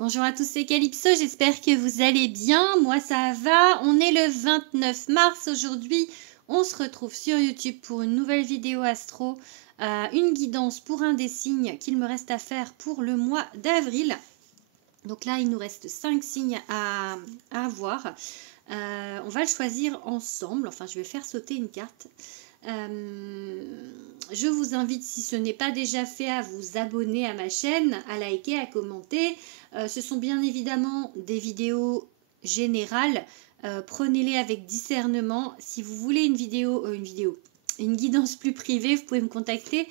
Bonjour à tous, c'est Calypso, j'espère que vous allez bien. Moi ça va, on est le 29 mars aujourd'hui. On se retrouve sur YouTube pour une nouvelle vidéo astro, une guidance pour un des signes qu'il me reste à faire pour le mois d'avril. Donc là, il nous reste 5 signes à avoir. On va le choisir ensemble, enfin je vais faire sauter une carte. Je vous invite, si ce n'est pas déjà fait, à vous abonner à ma chaîne, à liker, à commenter. Ce sont bien évidemment des vidéos générales. Prenez-les avec discernement. Si vous voulez une guidance plus privée, vous pouvez me contacter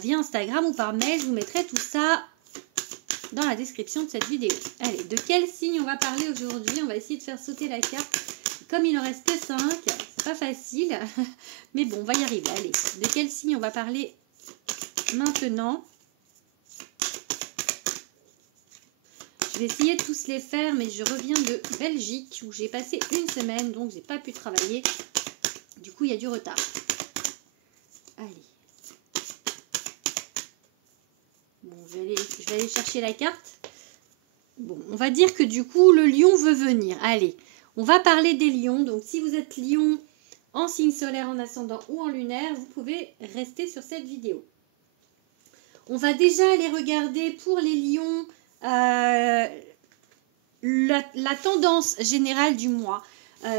via Instagram ou par mail. Je vous mettrai tout ça dans la description de cette vidéo. Allez, de quel signe on va parler aujourd'hui? On va essayer de faire sauter la carte. Comme il en reste que 5, c'est pas facile, mais bon, on va y arriver. Allez, de quel signe on va parler maintenant? Je vais essayer de tous les faire, mais je reviens de Belgique où j'ai passé une semaine, donc j'ai pas pu travailler. Du coup, il y a du retard. Allez. Bon, je vais aller chercher la carte. Bon, on va dire que du coup, le lion veut venir. Allez. On va parler des lions, donc si vous êtes lion en signe solaire, en ascendant ou en lunaire, vous pouvez rester sur cette vidéo. On va déjà aller regarder pour les lions la tendance générale du mois,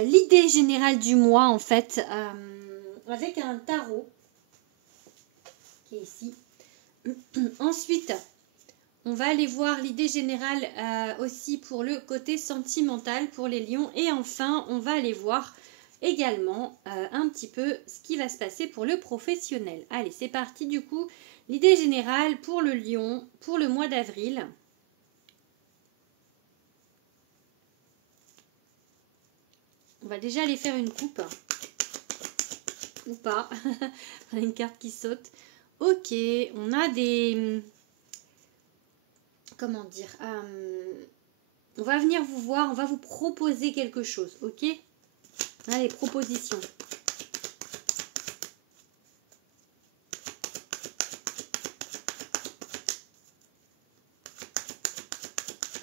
l'idée générale du mois en fait, avec un tarot qui est ici. Ensuite, on va aller voir l'idée générale aussi pour le côté sentimental pour les lions. Et enfin, on va aller voir également un petit peu ce qui va se passer pour le professionnel. Allez, c'est parti du coup. L'idée générale pour le lion, pour le mois d'avril. On va déjà aller faire une coupe. Ou pas. On a une carte qui saute. Ok, on a des... Comment dire, on va venir vous voir, on va vous proposer quelque chose, ok? Allez, propositions.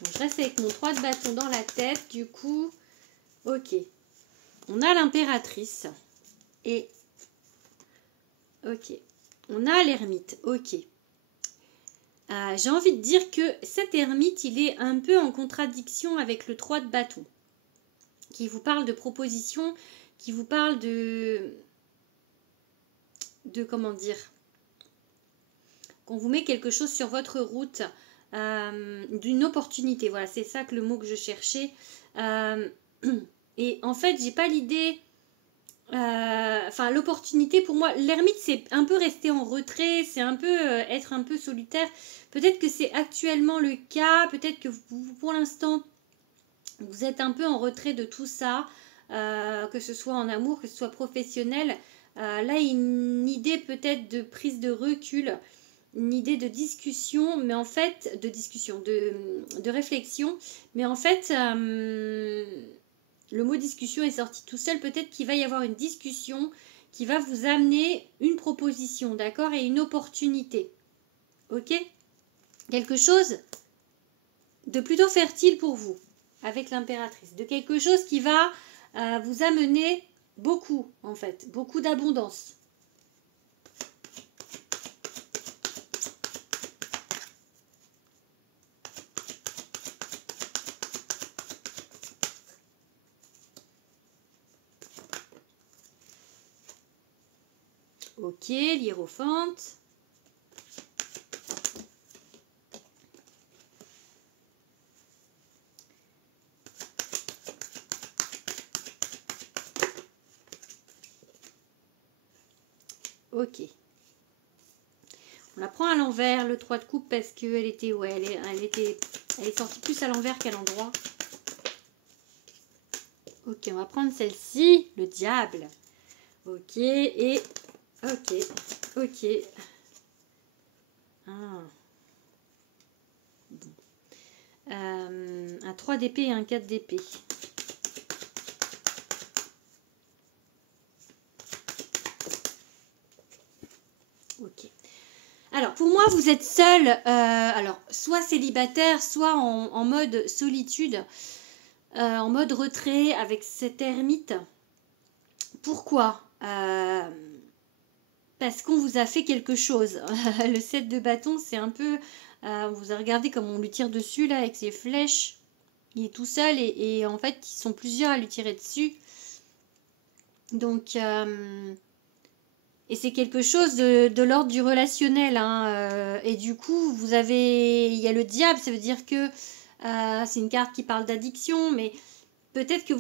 Bon, je reste avec mon 3 de bâton dans la tête, du coup, ok. On a l'impératrice et ok. On a l'ermite, ok. J'ai envie de dire que cet ermite, il est un peu en contradiction avec le 3 de bâton, qui vous parle de propositions, qui vous parle de comment dire, qu'on vous met quelque chose sur votre route, d'une opportunité. Voilà, c'est ça que le mot que je cherchais. Et en fait, j'ai pas l'idée... Enfin, l'opportunité pour moi, l'ermite c'est un peu rester en retrait, c'est un peu être un peu solitaire. Peut-être que c'est actuellement le cas, peut-être que vous, pour l'instant, vous êtes un peu en retrait de tout ça, que ce soit en amour, que ce soit professionnel. Là, une idée peut-être de prise de recul, une idée de discussion, mais en fait, de réflexion, mais en fait... le mot discussion est sorti tout seul. Peut-être qu'il va y avoir une discussion qui va vous amener une proposition, d'accord, et une opportunité. Ok? Quelque chose de plutôt fertile pour vous, avec l'impératrice. De quelque chose qui va vous amener beaucoup, en fait. Beaucoup d'abondance. Ok, l'hiérophante. Ok. On la prend à l'envers, le 3 de coupe, parce qu'elle était, ouais, elle est sortie plus à l'envers qu'à l'endroit. Ok, on va prendre celle-ci, le diable. Ok, et... Ok, ok. Ah. Bon. Un 3 d'épée et un 4 d'épée. Ok. Alors, pour moi, vous êtes seul, alors, soit célibataire, soit en mode solitude, en mode retrait avec cet ermite. Pourquoi parce qu'on vous a fait quelque chose. Le 7 de bâton, c'est un peu... on vous a regardé comme on lui tire dessus, là, avec ses flèches. Il est tout seul et en fait, ils sont plusieurs à lui tirer dessus. Donc... et c'est quelque chose de l'ordre du relationnel. Hein, et du coup, vous avez... Il y a le diable, ça veut dire que... c'est une carte qui parle d'addiction, mais peut-être que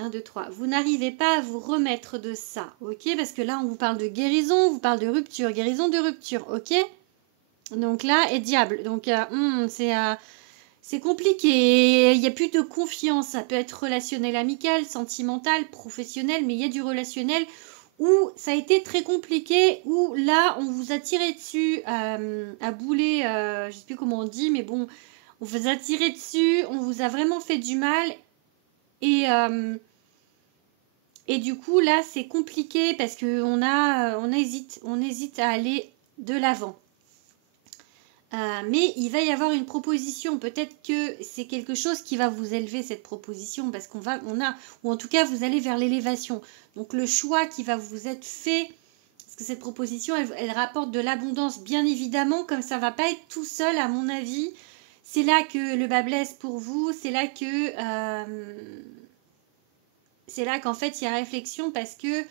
un, deux, trois. Vous n'arrivez pas à vous remettre de ça, ok? Parce que là, on vous parle de guérison, on vous parle de rupture, guérison de rupture, ok? Donc là, et diable. Donc, c'est compliqué. Il n'y a plus de confiance. Ça peut être relationnel, amical, sentimental, professionnel, mais il y a du relationnel où ça a été très compliqué, où là, on vous a tiré dessus à boulet, je ne sais plus comment on dit, mais bon, on vous a tiré dessus, on vous a vraiment fait du mal. Et du coup, là, c'est compliqué parce qu'on hésite à aller de l'avant. Mais il va y avoir une proposition. Peut-être que c'est quelque chose qui va vous élever, cette proposition, parce ou en tout cas, vous allez vers l'élévation. Donc, le choix qui va vous être fait, parce que cette proposition, elle rapporte de l'abondance, bien évidemment, comme ça va pas être tout seul, à mon avis. C'est là que le bas blesse pour vous, c'est là qu'en fait il y a réflexion parce que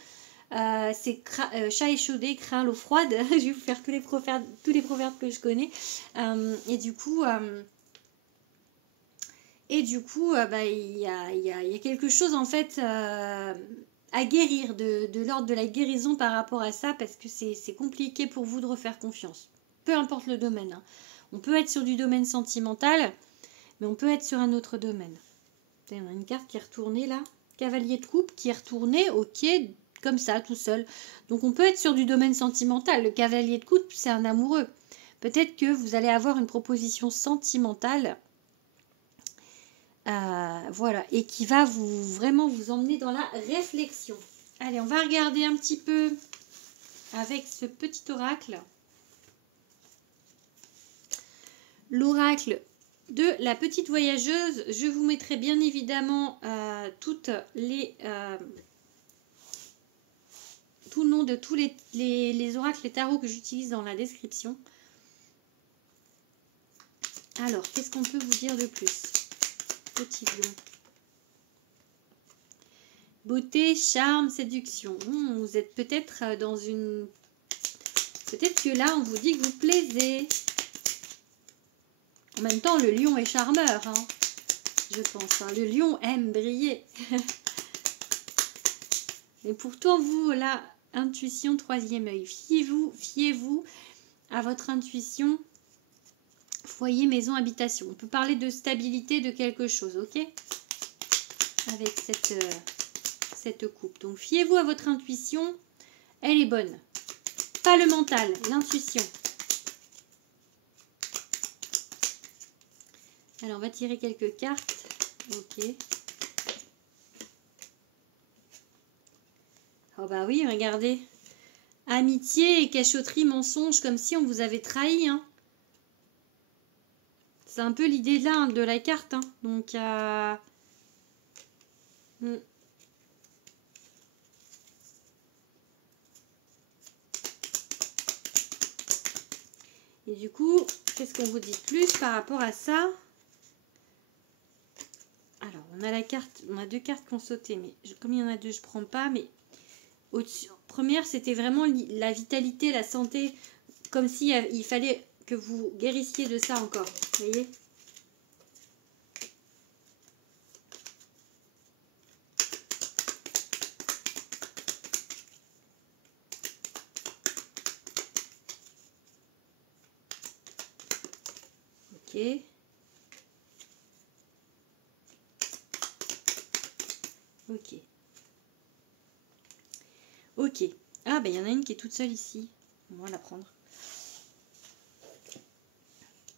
c'est chat échaudé craint l'eau froide. Je vais vous faire tous les proverbes que je connais. Et du coup, il y a quelque chose en fait à guérir de l'ordre de la guérison par rapport à ça parce que c'est compliqué pour vous de refaire confiance. Peu importe le domaine. Hein. On peut être sur du domaine sentimental, mais on peut être sur un autre domaine. On a une carte qui est retournée là. Cavalier de coupe qui est retourné, ok, comme ça, tout seul. Donc on peut être sur du domaine sentimental. Le cavalier de coupe, c'est un amoureux. Peut-être que vous allez avoir une proposition sentimentale, voilà, et qui va vraiment vous emmener dans la réflexion. Allez, on va regarder un petit peu avec ce petit oracle. L'oracle de la petite voyageuse. Je vous mettrai bien évidemment tout le nom de tous les oracles, les tarots que j'utilise dans la description. Alors, qu'est-ce qu'on peut vous dire de plus? Petit lion. Beauté, charme, séduction. Vous êtes peut-être dans une... Peut-être que là, on vous dit que vous plaisez. En même temps, le lion est charmeur, hein, je pense. Hein. Le lion aime briller. Et pourtant, vous, là, intuition, troisième œil. Fiez-vous à votre intuition. Foyer, maison, habitation. On peut parler de stabilité de quelque chose, ok? Avec cette coupe. Donc, fiez-vous à votre intuition. Elle est bonne. Pas le mental, l'intuition. Alors, on va tirer quelques cartes. Ok. Oh bah oui, regardez. Amitié et cachotterie, mensonge, comme si on vous avait trahi. Hein. C'est un peu l'idée là hein, de la carte. Hein. Donc, Et du coup, qu'est-ce qu'on vous dit de plus par rapport à ça? Alors, on a deux cartes qui ont sauté, mais comme il y en a deux, je ne prends pas. Mais au-dessus, première, c'était vraiment la vitalité, la santé, comme si il fallait que vous guérissiez de ça encore. Vous voyez? Ok. Ok. Ok. Ah, ben il y en a une qui est toute seule ici. On va la prendre.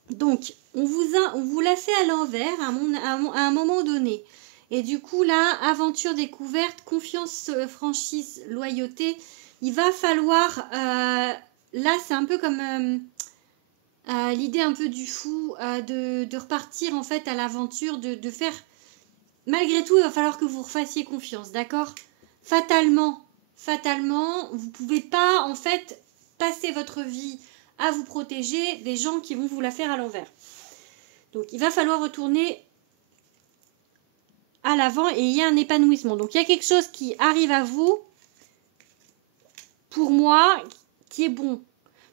Donc, on vous l'a fait à l'envers à un moment donné. Et du coup, là, aventure découverte, confiance, franchise, loyauté. il va falloir... là, c'est un peu comme l'idée un peu du fou, de repartir en fait à l'aventure, de faire... Malgré tout, il va falloir que vous refassiez confiance, d'accord? Fatalement, vous pouvez pas en fait passer votre vie à vous protéger des gens qui vont vous la faire à l'envers. Donc, il va falloir retourner à l'avant et il y a un épanouissement. Donc, il y a quelque chose qui arrive à vous, pour moi, qui est bon.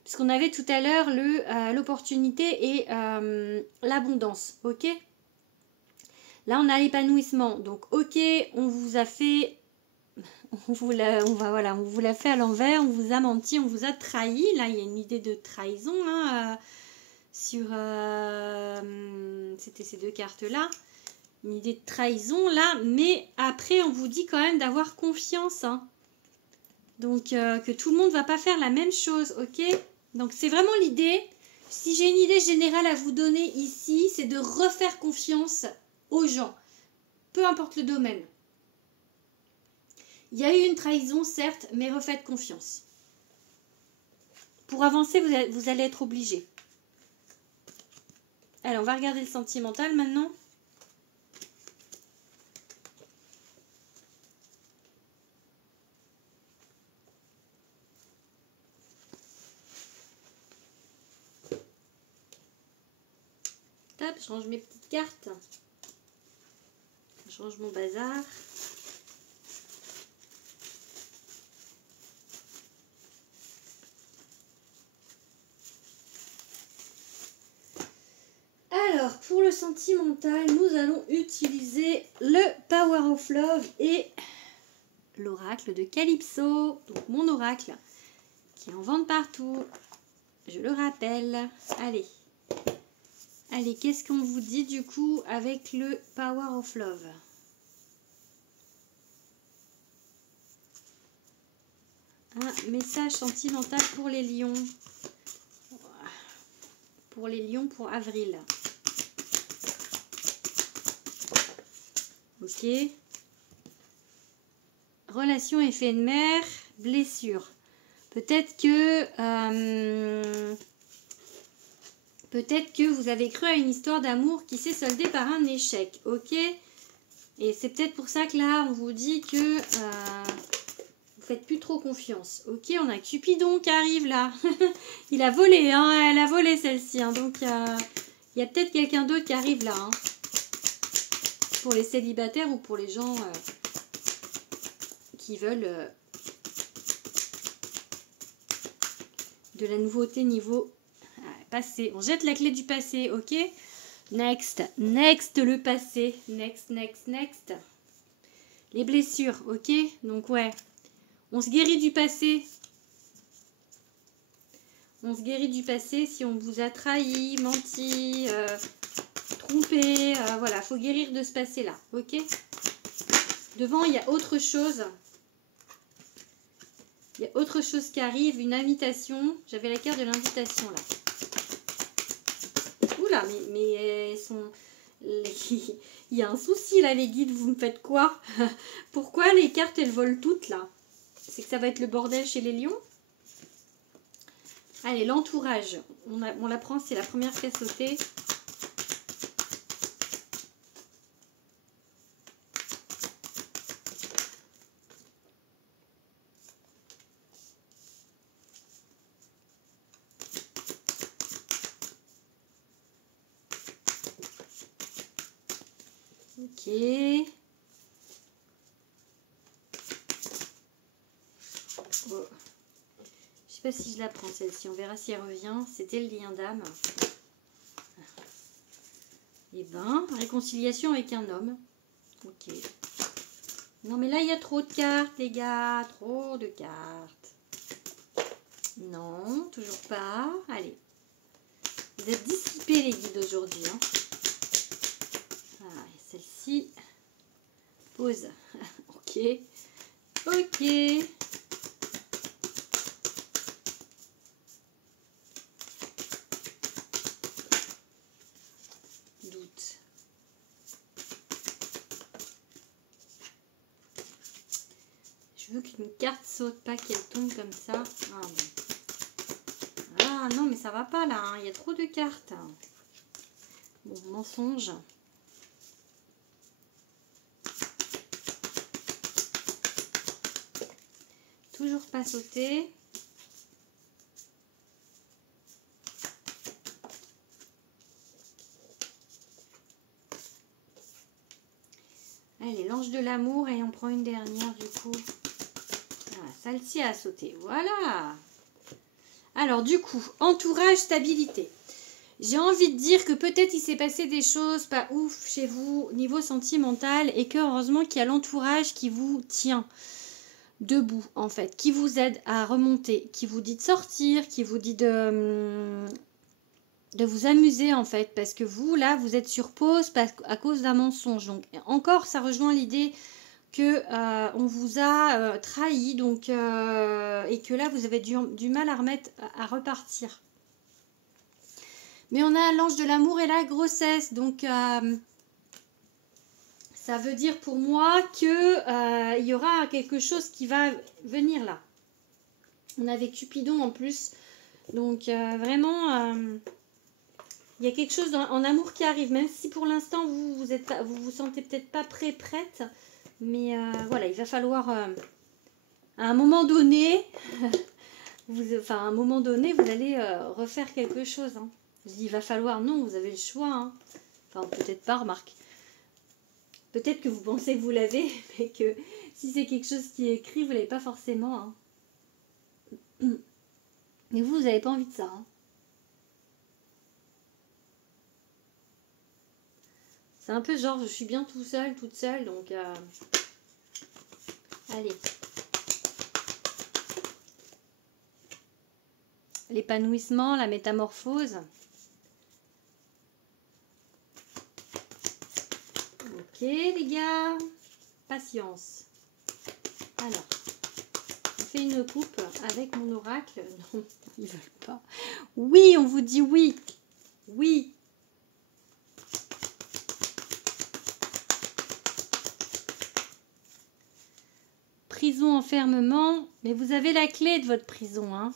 Puisqu'on avait tout à l'heure l'opportunité et l'abondance, ok? Là, on a l'épanouissement. Donc, ok, on vous a fait... On vous l'a fait à l'envers, on vous a menti, on vous a trahi. Là, il y a une idée de trahison hein, sur... C'était ces deux cartes-là. Une idée de trahison, là. Mais après, on vous dit quand même d'avoir confiance. Hein. Donc, que tout le monde ne va pas faire la même chose, ok? Donc, c'est vraiment l'idée. Si j'ai une idée générale à vous donner ici, c'est de refaire confiance aux gens. Peu importe le domaine. Il y a eu une trahison, certes, mais refaites confiance. Pour avancer, vous allez être obligé. Allez, on va regarder le sentimental maintenant. Hop, je range mes petites cartes. Je range mon bazar. Alors, pour le sentimental, nous allons utiliser le Power of Love et l'oracle de Calypso. Donc, mon oracle qui est en vente partout. Je le rappelle. Allez, qu'est-ce qu'on vous dit du coup avec le Power of Love? Un message sentimental pour les lions. Pour les lions pour avril. Ok. Relation effet de mer, blessure. Peut-être que vous avez cru à une histoire d'amour qui s'est soldée par un échec. Ok. Et c'est peut-être pour ça que là, on vous dit que vous faites plus trop confiance. Ok, on a Cupidon qui arrive là. Il a volé, hein. Elle a volé celle-ci. Hein. Donc, il y a peut-être quelqu'un d'autre qui arrive là. Hein. Pour les célibataires ou pour les gens qui veulent de la nouveauté niveau passé. On jette la clé du passé, ok? Next le passé. Next. Les blessures, ok? Donc ouais, on se guérit du passé. On se guérit du passé si on vous a trahi, menti, trompé. Voilà, faut guérir de ce passé-là, ok? Devant, il y a autre chose. Il y a autre chose qui arrive, une invitation. J'avais la carte de l'invitation là. Oula, mais elles sont... Il y a un souci là les guides, vous me faites quoi? Pourquoi les cartes elles volent toutes là? C'est que ça va être le bordel chez les lions? Allez, l'entourage. On la prend, c'est la première qui a sauté. Ok. Oh. Je sais pas si je la prends celle-ci, on verra si elle revient. C'était le lien d'âme. Et ben, réconciliation avec un homme. Ok. Non mais là il y a trop de cartes les gars, trop de cartes. Non, toujours pas. Allez. Vous êtes dissipés les guides aujourd'hui. Hein. Ah, celle-ci. Pause. Ok. Ok. Doute. Je veux qu'une qu'une carte saute pas, qu'elle tombe comme ça. Ah bon. Ah non, mais ça va pas là, hein. Il y a trop de cartes. Bon, mensonge. Toujours pas sauté. Allez, l'ange de l'amour et on prend une dernière du coup. Ah, celle-ci a sauté. Voilà. Alors du coup, entourage, stabilité. J'ai envie de dire que peut-être il s'est passé des choses pas ouf chez vous niveau sentimental et que heureusement qu'il y a l'entourage qui vous tient debout en fait, qui vous aide à remonter, qui vous dit de sortir, qui vous dit de vous amuser en fait, parce que vous là vous êtes sur pause à cause d'un mensonge. Donc encore ça rejoint l'idée que on vous a trahi donc et que là vous avez du mal à remettre à repartir. Mais on a l'ange de l'amour et la grossesse, donc ça veut dire pour moi que il y aura quelque chose qui va venir là. On avait Cupidon en plus, donc vraiment il y a quelque chose en amour qui arrive, même si pour l'instant vous sentez peut-être pas prête, mais voilà, il va falloir à un moment donné, vous allez refaire quelque chose. Hein. Je dis il va falloir, non, vous avez le choix. Hein. Enfin peut-être pas, remarque. Peut-être que vous pensez que vous l'avez, mais que si c'est quelque chose qui est écrit, vous l'avez pas forcément. Hein. Mais vous n'avez pas envie de ça. Hein. C'est un peu genre, je suis bien toute seule, donc... Allez. L'épanouissement, la métamorphose. Ok, les gars. Patience. Alors, on fait une coupe avec mon oracle. Non, ils veulent pas. Oui, on vous dit oui. Oui. Prison, enfermement. Mais vous avez la clé de votre prison, hein.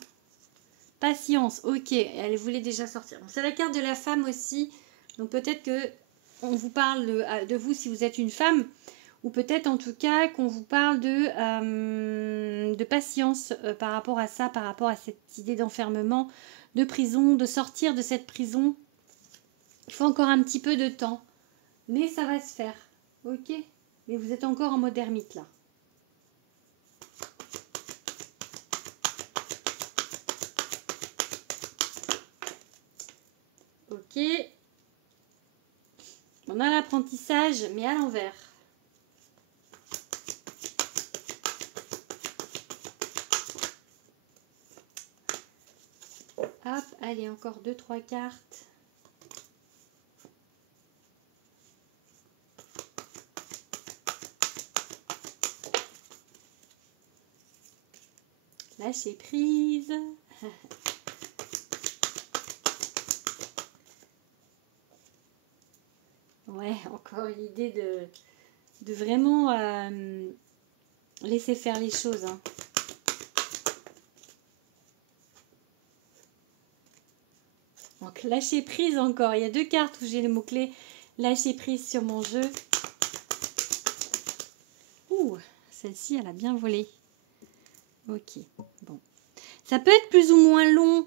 Patience, ok, elle voulait déjà sortir. C'est la carte de la femme aussi. Donc peut-être que on vous parle de vous si vous êtes une femme. Ou peut-être en tout cas qu'on vous parle de patience par rapport à ça, par rapport à cette idée d'enfermement, de prison, de sortir de cette prison. Il faut encore un petit peu de temps. Mais ça va se faire. Ok. Mais vous êtes encore en mode ermite là. Ok. On a l'apprentissage, mais à l'envers. Hop, allez, encore 2-3 cartes. Lâcher prise. Ouais, encore l'idée de vraiment laisser faire les choses. Hein. Donc lâcher prise encore. Il y a 2 cartes où j'ai le mot-clé lâcher prise sur mon jeu. Ouh, celle-ci, elle a bien volé. Ok, bon. Ça peut être plus ou moins long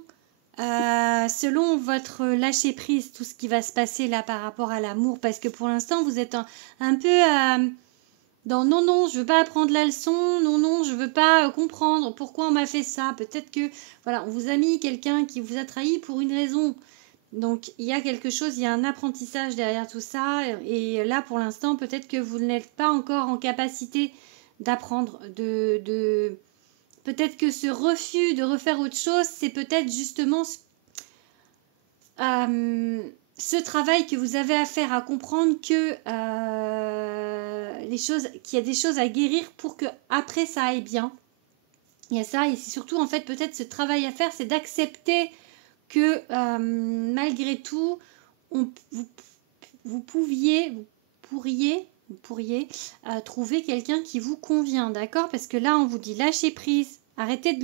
selon votre lâcher prise, tout ce qui va se passer là par rapport à l'amour. Parce que pour l'instant, vous êtes un peu dans non, non, je veux pas apprendre la leçon. Non, non, je veux pas comprendre pourquoi on m'a fait ça. Peut-être que, voilà, on vous a mis quelqu'un qui vous a trahi pour une raison. Donc, il y a quelque chose, il y a un apprentissage derrière tout ça. Et là, pour l'instant, peut-être que vous n'êtes pas encore en capacité d'apprendre, peut-être que ce refus de refaire autre chose, c'est peut-être justement ce travail que vous avez à faire, à comprendre que qu'il y a des choses à guérir pour que après ça aille bien. Il y a ça, et c'est surtout en fait peut-être ce travail à faire, c'est d'accepter que malgré tout, vous pourriez vous pourriez trouver quelqu'un qui vous convient, d'accord? Parce que là, on vous dit lâcher prise, arrêtez de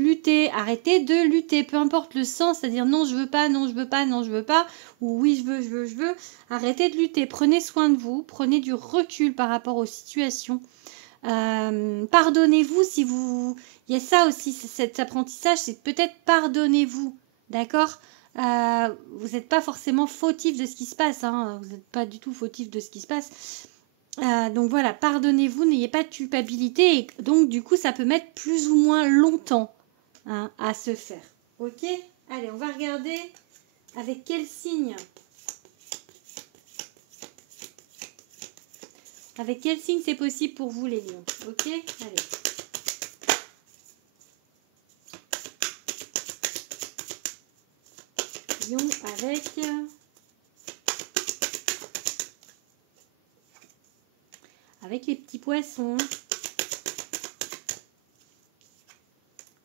lutter, peu importe le sens, c'est-à-dire non, je veux pas, non, je veux pas, non, je veux pas, ou oui, je veux, arrêtez de lutter, prenez soin de vous, prenez du recul par rapport aux situations. Pardonnez-vous si vous... Il y a ça aussi, cet apprentissage, c'est peut-être pardonnez-vous, d'accord? Vous n'êtes pas forcément fautif de ce qui se passe, hein, vous n'êtes pas du tout fautif de ce qui se passe. Donc voilà, pardonnez-vous, n'ayez pas de culpabilité, et donc du coup ça peut mettre plus ou moins longtemps hein, à se faire. Ok? Allez, on va regarder avec quel signe. Avec quel signe c'est possible pour vous les lions? Ok? Allez. Lion avec les petits poissons,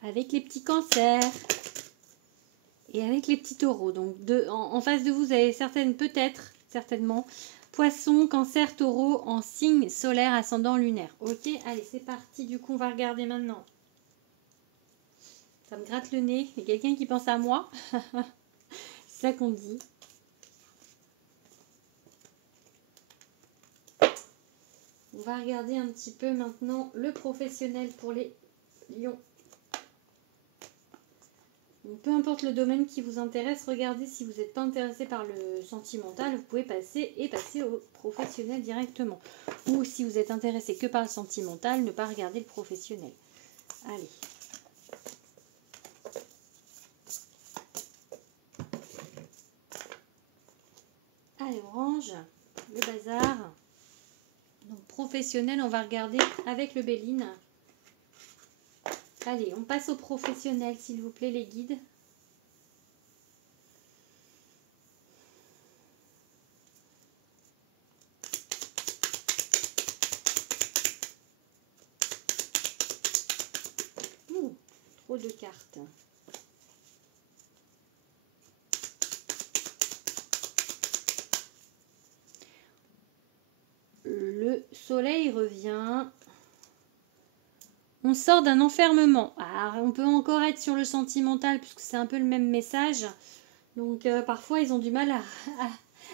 avec les petits cancers et avec les petits taureaux. Donc en face de vous, vous avez certainement, poisson, cancer, taureau en signe solaire, ascendant lunaire. Ok, allez, c'est parti. Du coup, on va regarder maintenant. Ça me gratte le nez. Il y a quelqu'un qui pense à moi. C'est ça qu'on dit. On va regarder un petit peu maintenant le professionnel pour les lions. Donc, peu importe le domaine qui vous intéresse, regardez si vous n'êtes pas intéressé par le sentimental, vous pouvez passer au professionnel directement. Ou si vous êtes intéressé que par le sentimental, ne pas regarder le professionnel. Allez. Allez, on range le bazar. Donc professionnel, on va regarder avec le Béline. Allez, on passe au professionnel, s'il vous plaît, les guides. Trop de cartes. Le soleil revient. On sort d'un enfermement. Alors, on peut encore être sur le sentimental puisque c'est un peu le même message. Donc parfois ils ont du mal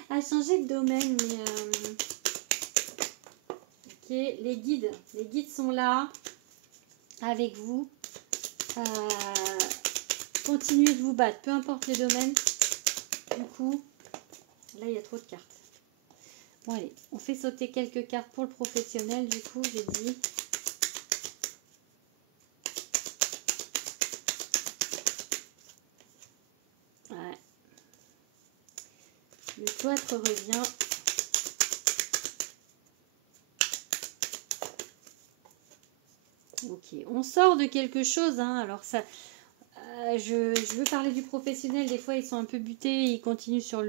à changer de domaine. Mais, ok, les guides sont là avec vous. Continuez de vous battre, peu importe les domaines. Du coup, là il y a trop de cartes. Bon allez, on fait sauter quelques cartes pour le professionnel. Du coup, j'ai dit... Ouais. Le cloître revient. Ok, on sort de quelque chose. Hein. Alors ça, je veux parler du professionnel. Des fois, ils sont un peu butés. Ils continuent sur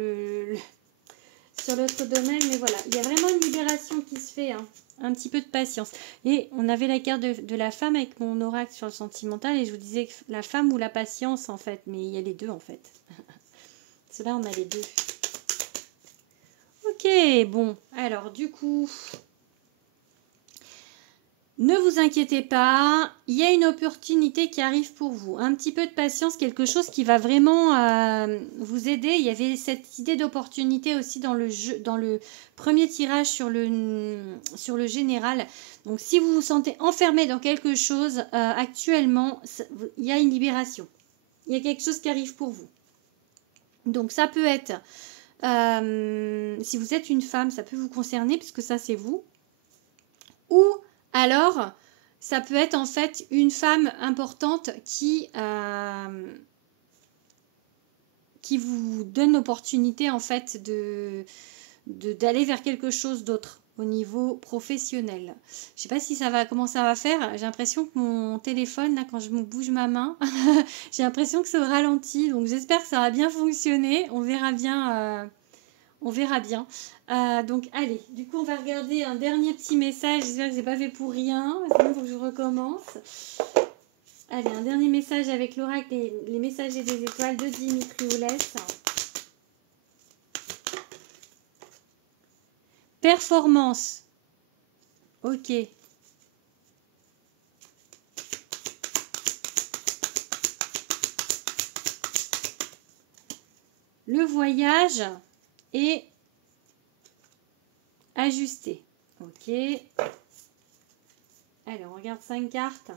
sur l'autre domaine. Mais voilà, il y a vraiment une libération qui se fait. Hein. Un petit peu de patience. Et on avait la carte de la femme avec mon oracle sur le sentimental. Et je vous disais que la femme ou la patience, en fait. Mais il y a les deux, en fait. Cela, on a les deux. Ok, bon. Alors, du coup... Ne vous inquiétez pas, il y a une opportunité qui arrive pour vous. Un petit peu de patience, quelque chose qui va vraiment vous aider. Il y avait cette idée d'opportunité aussi dans le jeu, dans le premier tirage sur le général. Donc si vous vous sentez enfermé dans quelque chose actuellement, il y a une libération. Il y a quelque chose qui arrive pour vous. Donc ça peut être, si vous êtes une femme, ça peut vous concerner puisque ça c'est vous. Ou... alors, ça peut être en fait une femme importante qui vous donne l'opportunité en fait d'aller vers quelque chose d'autre au niveau professionnel. Je ne sais pas si comment ça va faire. J'ai l'impression que mon téléphone, là, quand je bouge ma main, j'ai l'impression que ça ralentit. Donc j'espère que ça va bien fonctionner. On verra bien. On verra bien. Donc, allez, du coup, on va regarder un dernier petit message. J'espère que je n'ai pas fait pour rien. Sinon, il faut que je recommence. Allez, un dernier message avec l'oracle et les messagers des étoiles de Dimitri Oulès. Performance. Ok. Le voyage est ajusté. Ok. Allez, on regarde 5 cartes.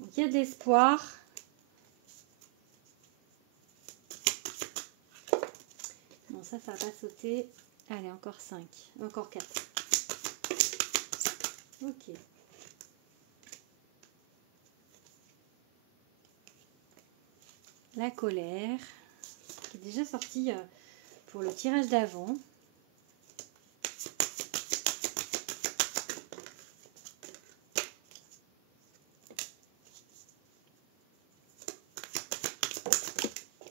Donc, il y a de l'espoir. Non, ça va pas sauter. Allez, encore 5. Encore 4. Ok. La colère, qui est déjà sortie pour le tirage d'avant.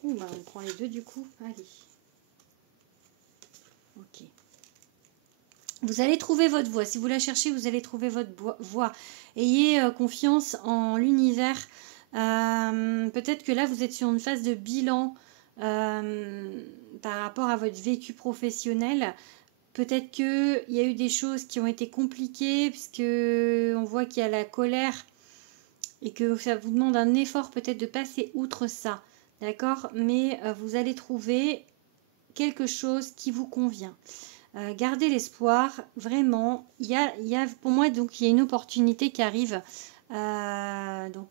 Bah, on prend les deux du coup. Allez. Ok. Vous allez trouver votre voie. Si vous la cherchez, vous allez trouver votre voie. Ayez confiance en l'univers. Peut-être que là, vous êtes sur une phase de bilan par rapport à votre vécu professionnel. Peut-être qu'il y a eu des choses qui ont été compliquées, puisque on voit qu'il y a la colère et que ça vous demande un effort peut-être de passer outre ça. D'accord? Mais vous allez trouver quelque chose qui vous convient. Gardez l'espoir, vraiment. Il y a pour moi, donc, il y a une opportunité qui arrive. Donc,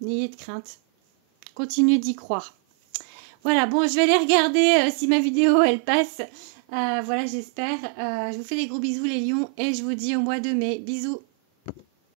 n'ayez de crainte. Continuez d'y croire. Voilà, bon, je vais aller regarder si ma vidéo, elle passe. Voilà, j'espère. Je vous fais des gros bisous, les lions, et je vous dis au mois de mai. Bisous.